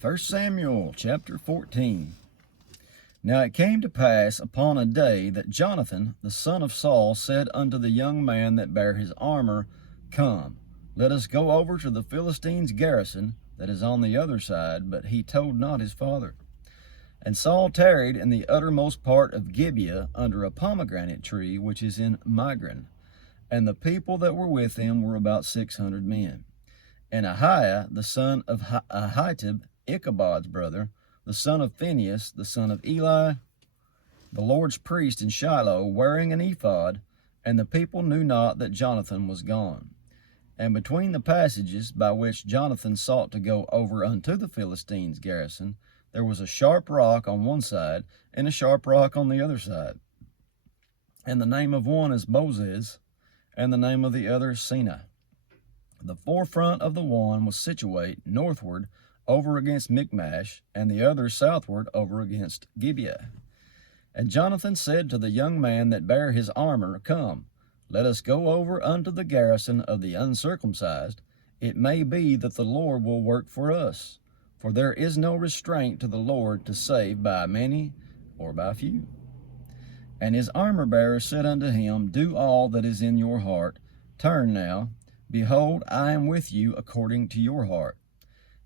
1 Samuel chapter 14. Now it came to pass upon a day that Jonathan the son of Saul said unto the young man that bare his armor, Come, let us go over to the Philistines' garrison that is on the other side. But he told not his father. And Saul tarried in the uttermost part of Gibeah under a pomegranate tree which is in Migron. And the people that were with him were about 600 men. And Ahiah the son of Ahitub, Ichabod's brother, the son of Phinehas, the son of Eli, the Lord's priest in Shiloh, wearing an ephod, and the people knew not that Jonathan was gone. And between the passages by which Jonathan sought to go over unto the Philistines' garrison, there was a sharp rock on one side, and a sharp rock on the other side. And the name of one is Bozez, and the name of the other Seneh. The forefront of the one was situate northward over against Michmash, and the other southward over against Gibeah. And Jonathan said to the young man that bare his armor, Come, let us go over unto the garrison of the uncircumcised. It may be that the Lord will work for us, for there is no restraint to the Lord to save by many or by few. And his armor-bearer said unto him, Do all that is in your heart. Turn now. Behold, I am with you according to your heart.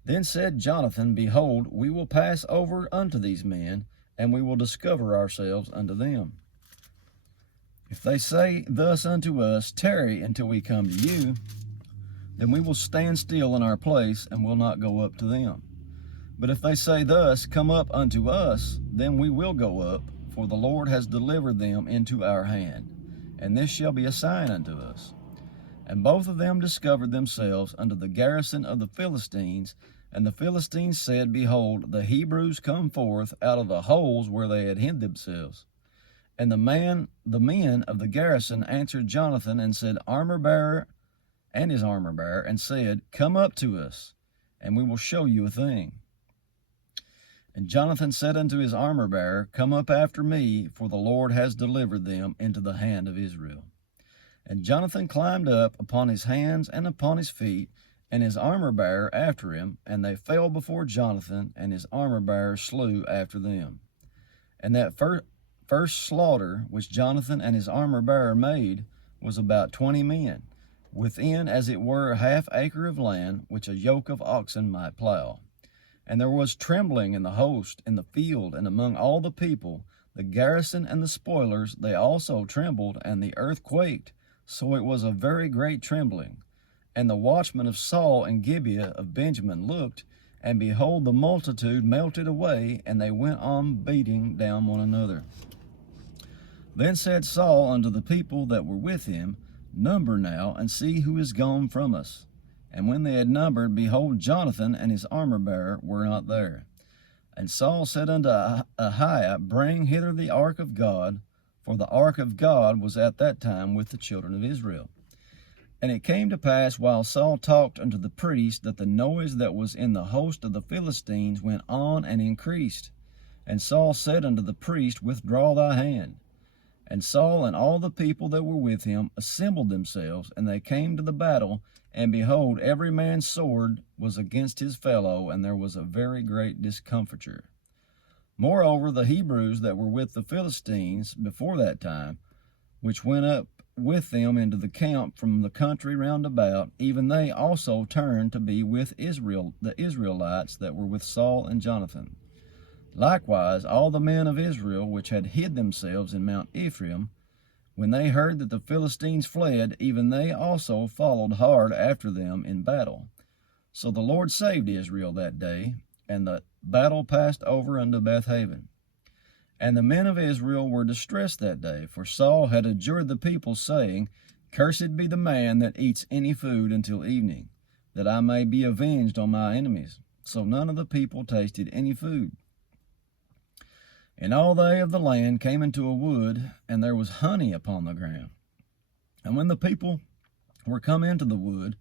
Then said Jonathan, Behold, we will pass over unto these men, and we will discover ourselves unto them. If they say thus unto us, Tarry until we come to you, then we will stand still in our place, and will not go up to them. But if they say thus, Come up unto us, then we will go up, for the Lord has delivered them into our hand, and this shall be a sign unto us. And both of them discovered themselves unto the garrison of the Philistines. And the Philistines said, Behold, the Hebrews come forth out of the holes where they had hid themselves. And the men of the garrison answered Jonathan and said, Armor-bearer and his armor-bearer, and said, Come up to us, and we will show you a thing. And Jonathan said unto his armor-bearer, Come up after me, for the Lord has delivered them into the hand of Israel. And Jonathan climbed up upon his hands and upon his feet, and his armor-bearer after him, and they fell before Jonathan, and his armor-bearer slew after them. And that first slaughter which Jonathan and his armor-bearer made was about 20 men, within as it were half acre of land, which a yoke of oxen might plow. And there was trembling in the host, in the field, and among all the people, the garrison and the spoilers, they also trembled, and the earth quaked. So it was a very great trembling. And the watchmen of Saul and Gibeah of Benjamin looked, and behold, the multitude melted away, and they went on beating down one another. Then said Saul unto the people that were with him, Number now, and see who is gone from us. And when they had numbered, behold, Jonathan and his armor-bearer were not there. And Saul said unto Ahiah, Bring hither the ark of God, for the ark of God was at that time with the children of Israel. And it came to pass, while Saul talked unto the priest, that the noise that was in the host of the Philistines went on and increased. And Saul said unto the priest, Withdraw thy hand. And Saul and all the people that were with him assembled themselves, and they came to the battle, and behold, every man's sword was against his fellow, and there was a very great discomfiture. Moreover, the Hebrews that were with the Philistines before that time, which went up with them into the camp from the country round about, even they also turned to be with Israel, the Israelites that were with Saul and Jonathan. Likewise, all the men of Israel which had hid themselves in Mount Ephraim, when they heard that the Philistines fled, even they also followed hard after them in battle. So the Lord saved Israel that day, and the battle passed over unto Bethaven. And the men of Israel were distressed that day, for Saul had adjured the people, saying, Cursed be the man that eats any food until evening, that I may be avenged on my enemies. So none of the people tasted any food. And all they of the land came into a wood, and there was honey upon the ground. And when the people were come into the wood,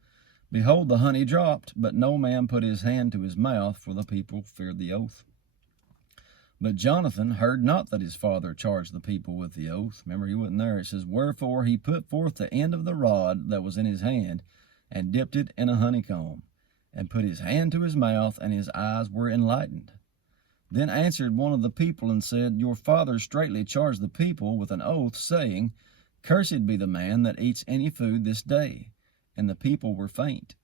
behold, the honey dropped, but no man put his hand to his mouth, for the people feared the oath. But Jonathan heard not that his father charged the people with the oath. Remember, he wasn't there. It says, Wherefore he put forth the end of the rod that was in his hand, and dipped it in a honeycomb, and put his hand to his mouth, and his eyes were enlightened. Then answered one of the people and said, Your father straitly charged the people with an oath, saying, Cursed be the man that eats any food this day. And the people were faint.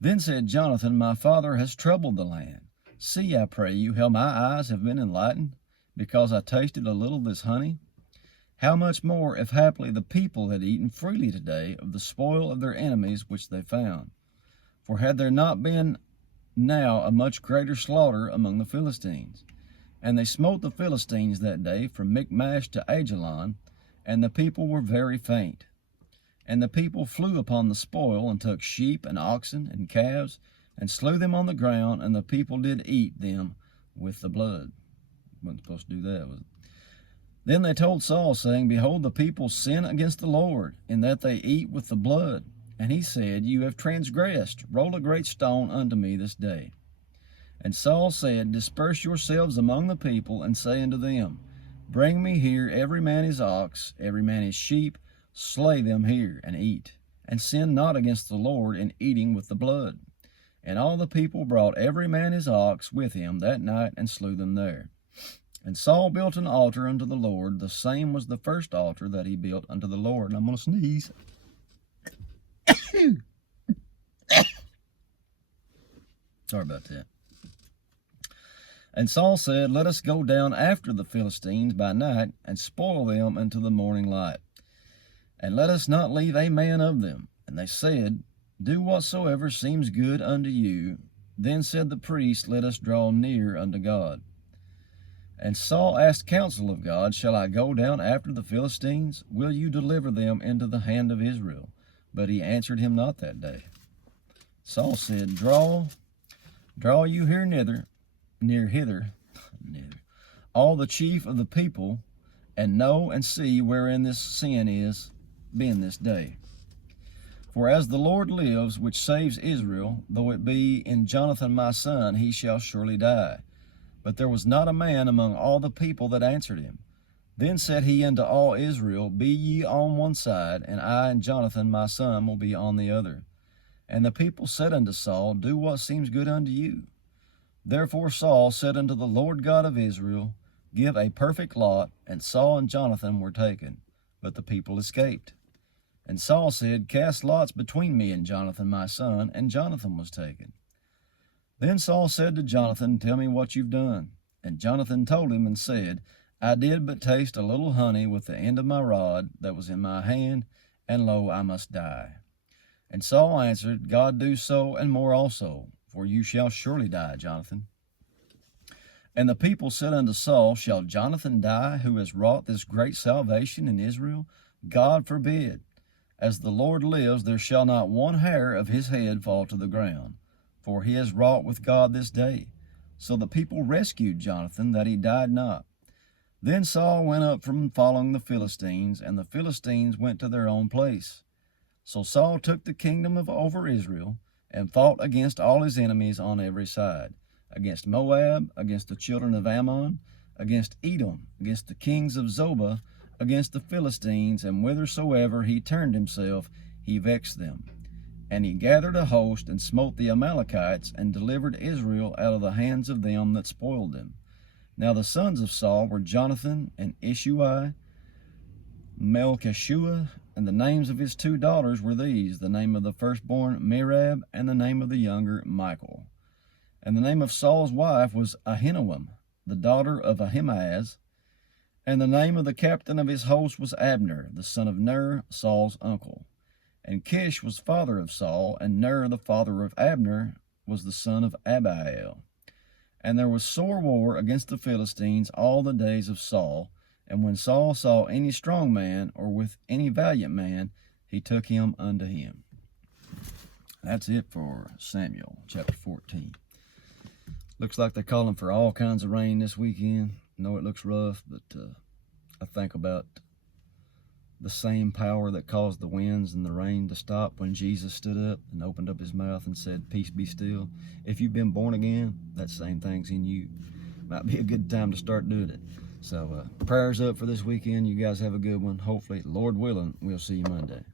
Then said Jonathan, My father has troubled the land. See, I pray you, how my eyes have been enlightened, because I tasted a little of this honey. How much more, if haply the people had eaten freely today of the spoil of their enemies which they found? For had there not been now a much greater slaughter among the Philistines? And they smote the Philistines that day from Michmash to Ajalon, and the people were very faint. And the people flew upon the spoil, and took sheep and oxen and calves, and slew them on the ground, and the people did eat them with the blood. Wasn't supposed to do that, was it? Then they told Saul, saying, Behold, the people sin against the Lord, in that they eat with the blood. And he said, You have transgressed. Roll a great stone unto me this day. And Saul said, Disperse yourselves among the people, and say unto them, Bring me here every man his ox, every man his sheep, slay them here, and eat. And sin not against the Lord in eating with the blood. And all the people brought every man his ox with him that night, and slew them there. And Saul built an altar unto the Lord. The same was the first altar that he built unto the Lord. And I'm going to sneeze. Sorry about that. And Saul said, Let us go down after the Philistines by night, and spoil them until the morning light. And let us not leave a man of them. And they said, Do whatsoever seems good unto you. Then said the priest, Let us draw near unto God. And Saul asked counsel of God, Shall I go down after the Philistines? Will you deliver them into the hand of Israel? But he answered him not that day. Saul said, Draw you here near hither, all the chief of the people, and know and see wherein this sin is, being this day. For as the Lord lives, which saves Israel, though it be in Jonathan my son, he shall surely die. But there was not a man among all the people that answered him. Then said he unto all Israel, Be ye on one side, and I and Jonathan my son will be on the other. And the people said unto Saul, Do what seems good unto you. Therefore Saul said unto the Lord God of Israel, Give a perfect lot, and Saul and Jonathan were taken, but the people escaped. And Saul said, Cast lots between me and Jonathan my son, and Jonathan was taken. Then Saul said to Jonathan, Tell me what you've done. And Jonathan told him and said, I did but taste a little honey with the end of my rod that was in my hand, and lo, I must die. And Saul answered, God do so and more also, for you shall surely die, Jonathan. And the people said unto Saul, Shall Jonathan die, who has wrought this great salvation in Israel? God forbid. As the Lord lives, there shall not one hair of his head fall to the ground, for he has wrought with God this day. So the people rescued Jonathan, that he died not. Then Saul went up from following the Philistines, and the Philistines went to their own place. So Saul took the kingdom over Israel, and fought against all his enemies on every side, against Moab, against the children of Ammon, against Edom, against the kings of Zobah, against the Philistines, and whithersoever he turned himself, he vexed them. And he gathered a host, and smote the Amalekites, and delivered Israel out of the hands of them that spoiled them. Now the sons of Saul were Jonathan, and Ishui, Melchishua, and the names of his 2 daughters were these, the name of the firstborn Merab, and the name of the younger Michal. And the name of Saul's wife was Ahinoam, the daughter of Ahimaaz, and the name of the captain of his host was Abner, the son of Ner, Saul's uncle. And Kish was father of Saul, and Ner, the father of Abner, was the son of Abiel. And there was sore war against the Philistines all the days of Saul. And when Saul saw any strong man, or with any valiant man, he took him unto him. That's it for Samuel, chapter 14. Looks like they're calling for all kinds of rain this weekend. I know it looks rough, but I think about the same power that caused the winds and the rain to stop when Jesus stood up and opened up his mouth and said, Peace be still. If you've been born again, that same thing's in you. Might be a good time to start doing it. So prayers up for this weekend. You guys have a good one. Hopefully, Lord willing, we'll see you Monday.